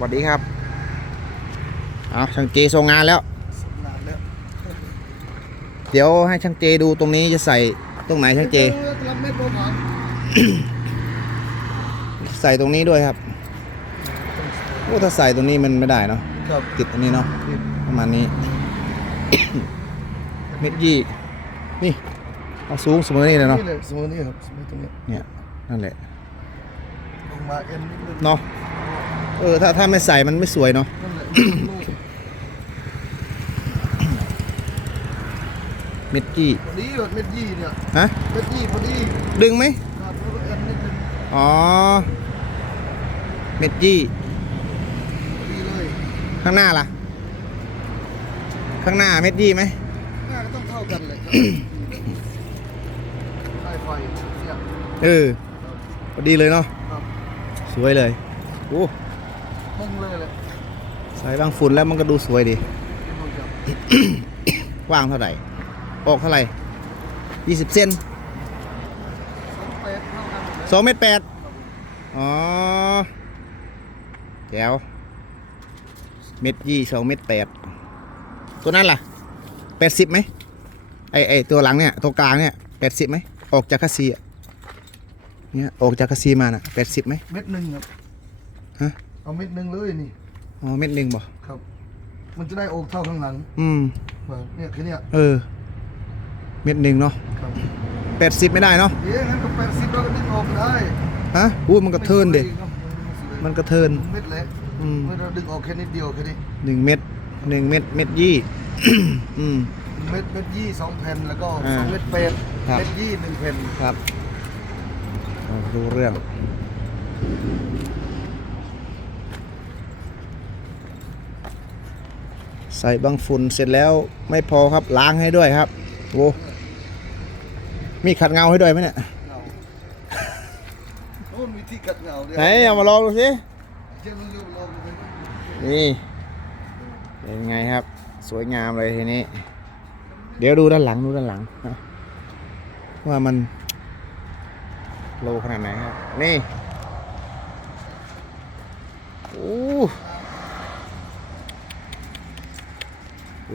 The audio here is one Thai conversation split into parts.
วัสดีครับ เอาช่างเจส่งงานแล้วนานแล้ว เดี๋ยวให้ช่างเจดูตรงนี้จะใส่ตรงไหนช่างเจกลับไม่โปรหมอนใส่ตรงนี้ด้วยครับโอ้ถ้าใส่ตรงนี้มันไม่ได้เนาะครับติดตรงนี้เนาะประมาณนี้ เม็ดยี่ นี่เอาสูงเสมอนี่เลยเนาะนี่เลยสมมตินี่ครับสมมติตรงนี้เนี่ยนั่นแหละลงมาเอ็นนิดนึงเนาะ เออถ้าถ้าไม่ใส่มันไม่สวยเนาะนั่นแหละลูกเม็ดยี่พอดีแบบเม็ดยี่เนี่ยฮะเม็ดยี่พอดีดึงไหมครับแล้วก็เอ็นนิดนึงอ๋อเม็ดยี่พอดีเลยข้างหน้าล่ะ ข้างหน้าเม็ดยี่ไหมหน้าก็ต้องเท่ากันเลยครับใต้ไฟเสียบเออพอดีเลยเนาะครับ สวยเลยโอ้ มงเลยเลยใส่บางฝุ่นแล้วมันก็ดูสวยดีที่มงจับกว้างเท่าไหร่ ออกเท่าไหร่ยี่สิบเซนสองเปดเท่ากันหมดเลยสองเมตรแปดอ๋อแจ๋วเม็ดยี่สองเม็ดแปดตัวนั้นล่ะแปดสิบไหมไอไอตัวหลังเนี่ยตัวกลางเนี่ยแปดสิบไหมออกจากคัสซีอะเนี่ยออกจากคัสซีมาน่ะแปดสิบไหมเม็ดหนึ่งครับฮะ เอาเม็ดหนึ่งเลยนี่ อ๋อเม็ดหนึ่งบ่ครับ มันจะได้อกเท่าข้างหลังอืมแบบเนี่ยแค่เนี้ยเออ เม็ดหนึ่งเนาะครับแปดสิบไม่ได้เนาะเดี๋ยวงั้นก็แปดสิบเราก็ดึงออกได้ฮะอู้มันกระเทินเด็ไม่สวยครับมันกระเทิน เม็ดเล็กอืม เมื่อเราดึงออกแค่นิดเดียวแค่นี้หนึ่งเม็ดหนึ่งเม็ดเม็ดยี่ อืม เม็ดเม็ดยี่สองแผ่นแล้วก็อ่าสองเม็ดเป็ดครับ เม็ดยี่หนึ่งแผ่นครับดูเรื่อง ใส่บางฝุ่นเสร็จแล้วไม่พอครับล้างให้ด้วยครับโอ้มีขัดเงาให้ด้วยไหมเนี่ยเงาโอ้มีที่กัดเงาด้วยไหนเอามาลองดูสิเจ้ามันเร็วลองเลยนี่เป็นไงครับ สวยงามเลยทีนี้ เดี๋ยวดูด้านหลังดูด้านหลังนะว่ามันโลขนาดไหนครับ นี่ โอ้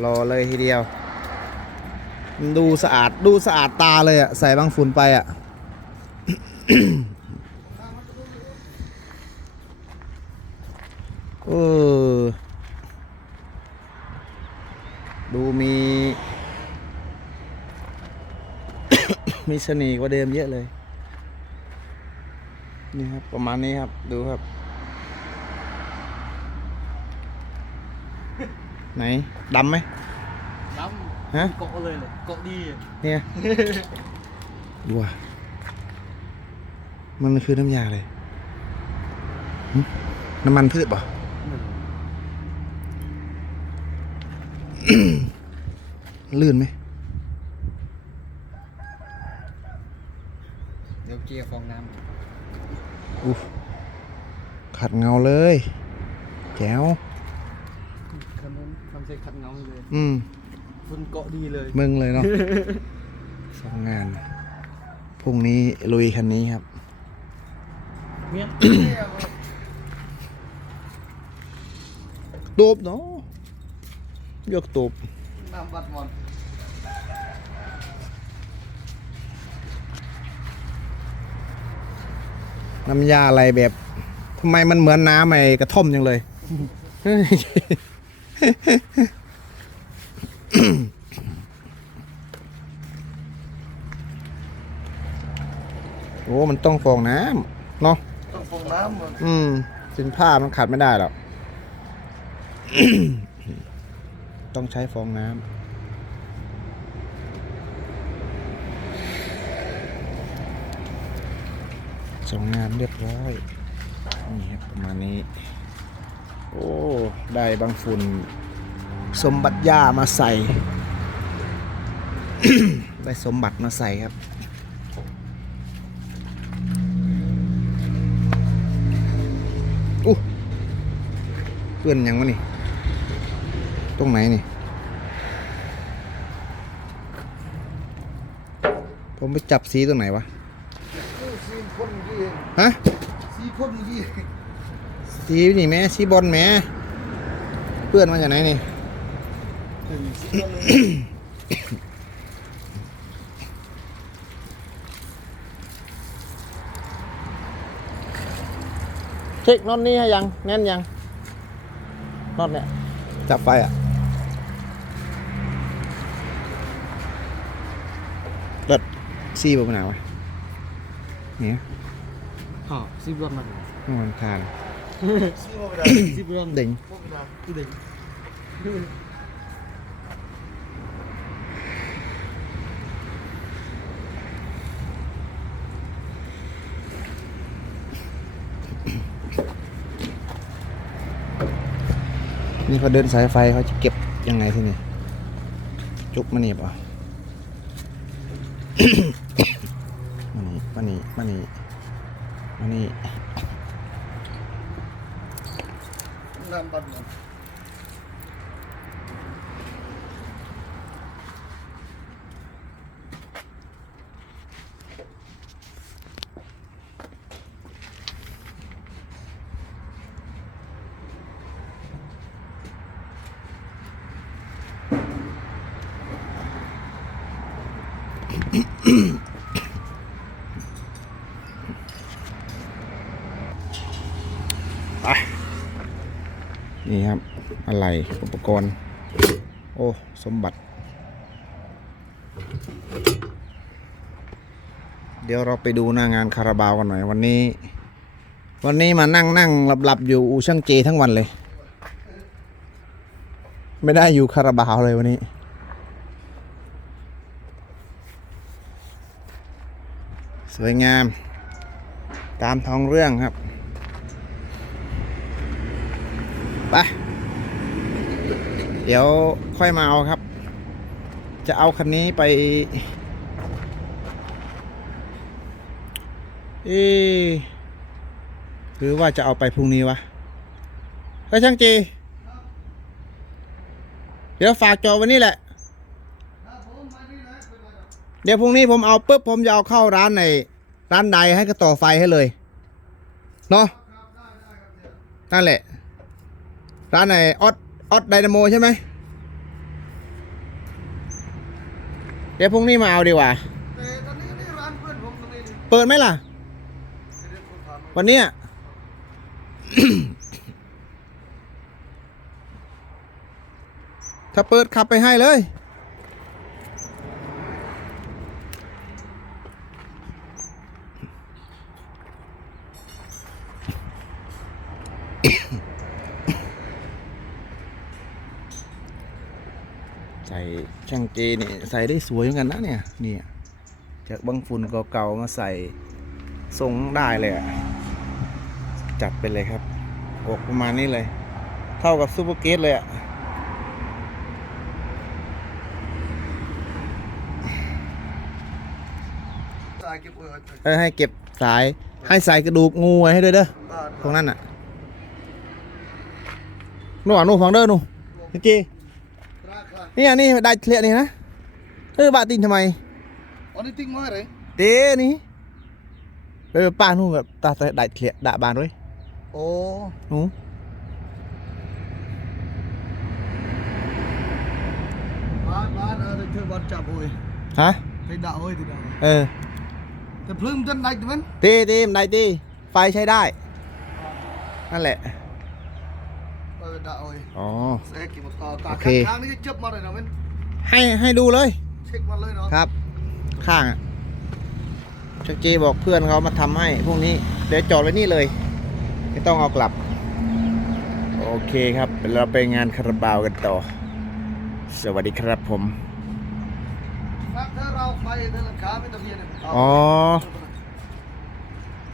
รอเลยทีเดียว ดูสะอาดดูสะอาดตาเลยอะใส่บางฝุ่นไปอะเออดูมี มีเสน่ห์กว่าเดิมเยอะเลย นี่ครับ ประมาณนี้ครับ ดูครับ ไหนดำไหมดฮะำเกาะเลยเลยเกาะดีเนี่ยดูอะมันคือน้ำยาเลยหึน้ำมันพืชป่ะลื่นไหมเดี๋ยวเกียร์ฟองน้อู้ขัดเงาเลย แจ๋วำคั นนั้นทำใส่ขัดเงาเลยอืมฝุ่นเกาะดีเลยมึงเลยเนาะสองงานพรุ่งนี้ลุยคันนี้ครับเมียนตูบเนาะยกตูบน้ำบัดหมอนน้ำยาอะไรแบบทำไมมันเหมือนน้ำไอ้กระท่อมจังเลย โอ้มันต้องฟองน้ำเนาะต้องฟองน้ำมันอืมสินผ้ามันขัดไม่ได้หรอกต้องใช้ฟองน้ำสองงานเรียบร้อย นี่ครับประมาณนี้ โอ้ ได้บางฝุ่น สมบัติย่ามาใส่ ได้สมบัติมาใส่ครับ อู้เพื่อนยังวะนี่ ตรงไหนนี่ ผมไปจับสีตรงไหนวะสีพ่นเมื่อกี้เองฮะ สีพ่นเมื่อกี้ สีนี่แม่สีบอลแม่เพื่อนมาจากไหนนี่เช็คน็อตนี้ให้ยัง แน่นยังน็อตเนี่ย จับไปอะเลิศซีบมันหนาวะเนี่ย Ha, si bulan mana? มันคาน đỉnh นี่เขาเดินสายไฟเขาจะเก็บยังไงที่นี่จุกมันนี่ป่ะมานี่มานี่มานี่มานี่ নাম বাদলাম นี่ครับ อะไรอุปกรณ์ โอ้ สมบัติ เดี๋ยวเราไปดูหน้างานคาราบาวกันหน่อย วันนี้ วันนี้มานั่งนั่งหลับหลับๆอยู่อูช่างเจทั้งวันเลย ไม่ได้อยู่คาราบาวเลยวันนี้สวยงาม ตามท้องเรื่องครับ ไป เดี๋ยวค่อยมาเอาครับ จะเอาคันนี้ไปเอ๊ะหรือว่าจะเอาไปพรุ่งนี้วะเฮ้ยช่างจี เดี๋ยวฝากจอว้นี่แหละ เดี๋ยวพรุ่งนี้ผมเอาปุ๊บผมจะเอาเข้าร้านในร้านใดให้ก็ต่อไฟให้เลย เนาะนั่นแหละ ร้านไหนออด ออดไดนาโมใช่ไหม เดี๋ยวพรุ่งนี้มาเอาดีกว่า แต่ตอนนี้นี่ร้านเพื่อนผมตรงนี้นี่เปิดไหมล่ะ เดี๋ยวผมถามวันเนี้ย ถ้าเปิดขับไปให้เลย ใส่ช่างเจนี่ใส่ได้สวยเหมือนกันนะเนี่ยเนี่ยจากบางฝุ่นเก่าๆมาใส่ทรงได้เลยอะจัดไปเลยครับอกประมาณนี้เลย เท่ากับซูเปอร์เกตเลยอะเก็บไว้ไว้เอ้ยให้เก็บสายให้ใส่กระดูกงูไว้ให้ด้วยเด้อตรงนั้นอะนู่นอะนู่นฟังเด้อนู่นเมื่อกี้ราคา นี่อันนี้ได้เคลียร์นี่นะเออบาตินทำไมอันนี้ติ้งมาเลยเต้นี่เออป้านู่นแบบตาได้เคลียร์ด่าบานด้วยโอ้หนูบ้านบ้านเออเธอบ้านจับโอ้ยฮะให้ด่าโอ้ยที่ด่าเออแต่พลึงจนไหนตัวมันตีตีมได้ตีไฟใช้ได้นั่นแหละ เออด่าโอ้ยอ๋อเซ็กกี่มาต่อตาโอเคข้างนี้จับมาเลยนะมันให้ให้ดูเลยเช็คมาเลยเนาะครับ ข้างอะชักเจบอกเพื่อนเขามาทำให้ พวกนี้ เดี๋ยวจอดไว้นี่เลย ไม่ต้องเอากลับ โอเคครับเดี๋ยวเราไปงานคาราบาวกันต่อ สวัสดีครับผมถ้าเราไฟเดินหลังคาไม่ต้องเพียนอ๋อเ